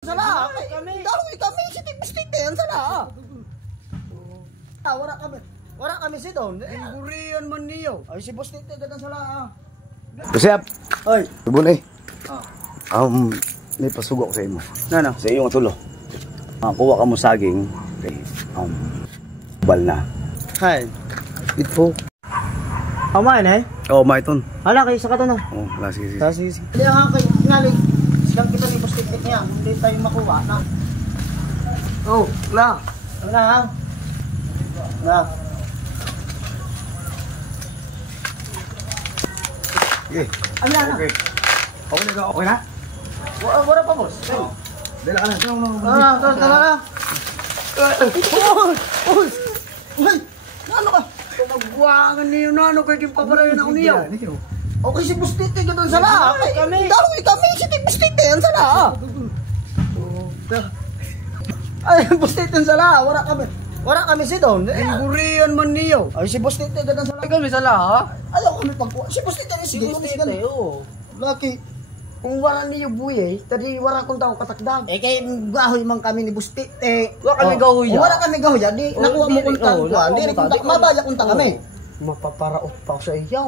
Sala, kami si Tipis-Tipian sala. Wala kami si Don. Burian man niyo. Ay si Bustite gadan sala. Kusep. Ay, Tubon eh. May pasugo ko sa imo. nana. Sa iyong tulo. Kuha ka mo saging. Okay. Bal na. Hay. Ito. Amain eh. Oh, maiton. Hala kay sa kato na. Oh, sige. Sige. Hindi nga kay ngali. Silang kita ni Bustite niya, hindi tayo makuha na. Oh, la. Na. Na. Okay. Ayan na. Okay. Okay na? Wala pa boss. Dala ka na. Dala na. Uy! Ano ka? Magbuangan niyo na ano kay paparay na uniyo. Okay si Bustite gadan sala. Kami si Bustite yan sala. Ay, Bustite sala. Wala kami si Don. Burian man niyo. Ay si Bustite gadan sala. Kami sala ha. Ayaw kami pagkuha. Si Bustite ni si Bustite. Oo. Laki. Kung wala niyo buye, tadi wala kong tao katakdag. Kay gahoy man kami ni Bustite. Wala kami gahoy. Wala kami gahoy. Di nakuha mo kung tao. Di rin kung mabaya kung kami. Mapaparaot pa ako sa iyaw.